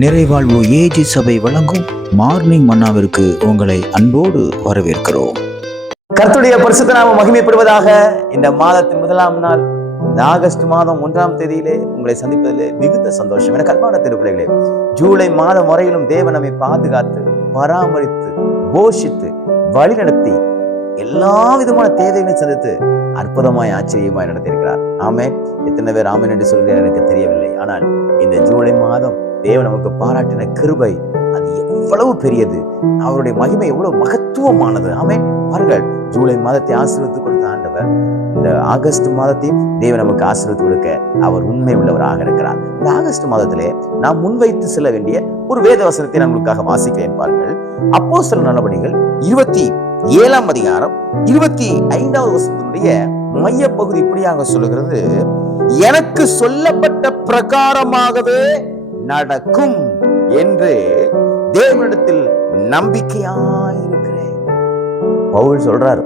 நிறைவாழ்வு AG சபை வழங்கும் morning மன்னாவிற்கு உங்களை அன்போடு வரவேற்கிறோம். கர்த்தருடைய பரிசுத்த நாமம் மகிமைப்படுவதாக. இந்த மாதத்தின் முதலாம் நாள், இந்த ஆகஸ்ட் மாதம் 1ஆம் தேதியிலே உங்களை சந்திப்பதிலே மிகுந்த சந்தோஷம். என கர்மான திருப்பிள்ளைகளே, ஜூலை மாதம் வரையிலும் தேவன் நம்மை பாதுகாத்து, பராமரித்து, போஷித்து, வழிநடத்தி, எல்லா விதமான தேவைகளையும் சந்தித்து அற்புதமாய் ஆச்சரியமாய் நடத்தியிருக்கிறார். ஆமென். எத்தனை பேர் ஆமென் என்று சொல்கிறேன் எனக்கு தெரியவில்லை. ஆனால் இந்த ஜூலை மாதம் தேவன் நமக்கு பாராட்டின கிருபை அது எவ்வளவு பெரியது, அவருடைய மகிமை எவ்வளவு மகத்துவமானது. ஆமென். பாருங்கள், ஜூலை மாதத்தை ஆசீர்வதித்து கொடுத்த ஆண்டவர் இந்த ஆகஸ்ட் மாதத்தையும் தேவன் நமக்கு ஆசீர்வதித்து கொடுக்க அவர் உண்மை உள்ளவராக இருக்கிறார். இந்த ஆகஸ்ட் மாதத்திலே நாம் முன்வைத்து செல்ல வேண்டிய ஒரு வேத வசனத்தை நான் உங்களுக்காக வாசிக்கிறேன். பாருங்கள், அப்போஸ்தலர் நடபடிகள் 27ஆம் அதிகாரம் 25வது வசனத்தினுடைய மைய பகுதி இப்படியாக சொல்லுகிறது: எனக்கு சொல்லப்பட்ட பிரகாரமாகவே நடக்கும் என்று தேவனிடத்தில் நம்பிக்கையாயிருக்கிறேன். பவுல் சொல்றாரு,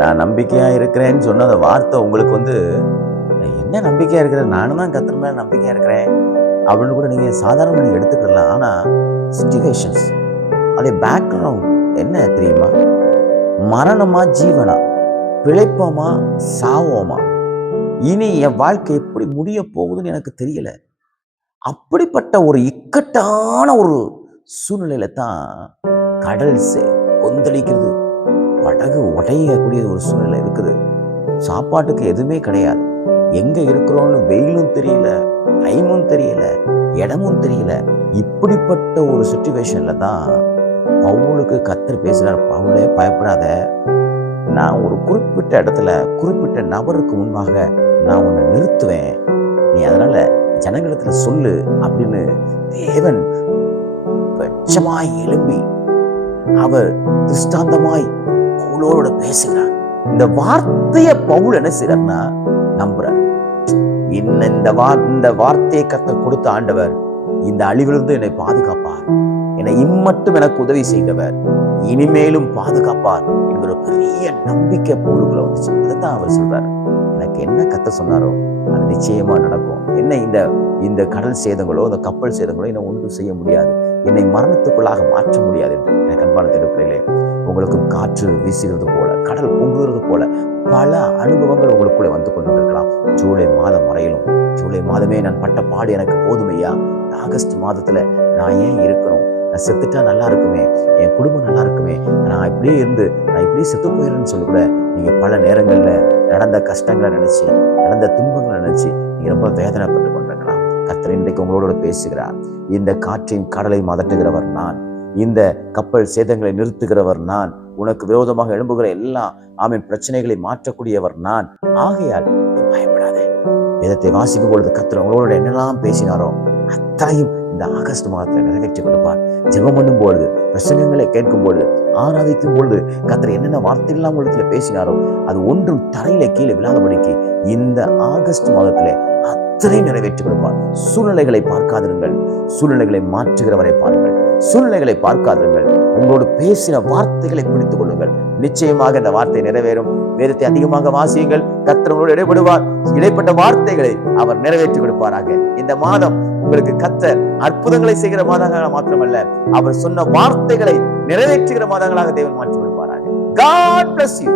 நான் நம்பிக்கையா இருக்கிறேன்னு சொன்ன அந்த வார்த்தை உங்களுக்கு என்ன நம்பிக்கையா இருக்கிறேன், நானும் தான் கர்த்தர் மேல நம்பிக்கையா இருக்கிறேன் அப்படின்னு கூட நீங்க சாதாரண நீங்க எடுத்துக்கலாம். ஆனா சிச்சுவேஷன்ஸ், அதே பேக்ரவுண்ட் என்ன தெரியுமா? மரணமா ஜீவனா, பிழைப்போமா சாவோமா, இனி என் வாழ்க்கை எப்படி முடிய போகுதுன்னு எனக்கு தெரியல. அப்படிப்பட்ட ஒரு இக்கட்டான ஒரு சூழ்நிலையில தான் கடல் கொந்தளிக்கிறது, படகு உடையக்கூடிய ஒரு சூழ்நிலை இருக்குது. சாப்பாட்டுக்கு எதுவுமே கிடையாது. எங்க இருக்கிறோம்னு வெயிலும் தெரியல, டைமும் தெரியல, இடமும் தெரியல. இப்படிப்பட்ட ஒரு சிச்சுவேஷன்ல தான் பவுலுக்கு கர்த்தர் பேசுறார். பவுலே, பயப்படாத, நான் ஒரு குறிப்பிட்ட இடத்துல குறிப்பிட்ட நபருக்கு முன்பாக நான் உன்னை நிறுத்துவேன், நீ அதனால ஜனங்களிடத்துல சொல்லு அப்படின்னு தேவன் பட்சமாய் எழும்பி அவர் திருஷ்டாந்தமாய் பவுலோட பேசுகிறார். இந்த வார்த்தைய பவுல் என்ன செய்யறார்னா நம்புறார். இந்த வார்த்தையை கர்த்தர் கொடுத்த ஆண்டவர் இந்த அழிவிலிருந்து என்னை பாதுகாப்பார், என்னை இம்மட்டும் எனக்கு உதவி செய்தவர் இனிமேலும் பாதுகாப்பார் என்கிற பெரிய நம்பிக்கை பவுலுக்குள்ள வந்துச்சு. அதைத்தான் அவர் சொல்றாரு, எனக்கு என்ன கர்த்தர் சொன்னாரோ அது நிச்சயமா நடக்கும். என்ன இந்த கடல் சேதங்களோ இந்த கப்பல் சேதங்களோ என்ன ஒன்றும் செய்ய முடியாது, என்னை மரணத்துக்குள்ளாக மாற்ற முடியாது என்று. எனக்கு அன்பான திருப்பிள்ளைகளே, உங்களுக்கும் காற்று வீசுகிறது போல, கடல் பொங்குகிறது போல பல அனுபவங்கள் உங்களுக்குள்ளே வந்து கொண்டிருக்கலாம். ஜூலை மாதம் வரையிலும், ஜூலை மாதமே நான் பட்ட பாடு எனக்கு போதுமையா, ஆகஸ்ட் மாதத்துல நான் ஏன் இருக்கணும், நான் செத்துட்டா நல்லா இருக்குமே, என் குடும்பம் நல்லா இருக்குமே, நான் இப்படியே செத்து போயிடுறேன்னு சொல்லி கூட நீங்க பல நேரங்கள்ல நடந்த கஷ்டங்களை நினைச்சு, நடந்த துன்பங்களை நினைச்சு நீங்க ரொம்ப வேதனைப்பட்டு கொண்டிருக்கலாம். கர்த்தர் இன்றைக்கு உங்களோட பேசுகிறார். இந்த காற்றையும் கடலையும் அதட்டுகிறவர் நான், இந்த கப்பல் சேதங்களை நிறுத்துகிறவர் நான், உனக்கு விரோதமாக எழும்புகிற எல்லா பிரச்சனைகளை மாற்றக்கூடியவர் நான். ஆகையால் பயப்படாதே. வேதத்தை வாசிக்கும் பொழுது கர்த்தர் உங்களோட என்னெல்லாம் பேசினாரோ அத்தனையும் இந்த ஆகஸ்ட் மாதத்துல நிறைவேற்றி கொடுப்பார். ஜெபம் பண்ணும் பொழுது, பிரசங்கங்களை கேட்கும் பொழுது, ஆராதிக்கும் பொழுது கர்த்தர் என்னென்ன வார்த்தைகள்லாம் உங்களுக்கு பேசினாரோ அது ஒன்றும் தரையில கீழே விழாதபடிக்கு இந்த ஆகஸ்ட் மாதத்திலே அத்தனை நிறைவேற்றி கொடுப்பார். சூழ்நிலைகளை பார்க்காதிருங்கள், சூழ்நிலைகளை மாற்றுகிறவரை பாருங்கள். சூழ்நிலைகளை பார்க்காதிருங்கள், உங்களோடு பேசின வார்த்தைகளை பிடித்துக் கொள்ளுங்கள். நிச்சயமாக இந்த வார்த்தை நிறைவேறும். வேதத்தை அதிகமாக வாசியுங்கள், கர்த்தர் உங்களோடு இடைப்படுவார். இடைப்பட்ட வார்த்தைகளை அவர் நிறைவேற்றி கொடுப்பாராக. இந்த மாதம் உங்களுக்கு கர்த்தர் அற்புதங்களை செய்கிற மாதங்களாக மாத்திரமல்ல, அவர் சொன்ன வார்த்தைகளை நிறைவேற்றுகிற மாதங்களாக தேவன் மாற்றி கொடுப்பாராக. God bless you.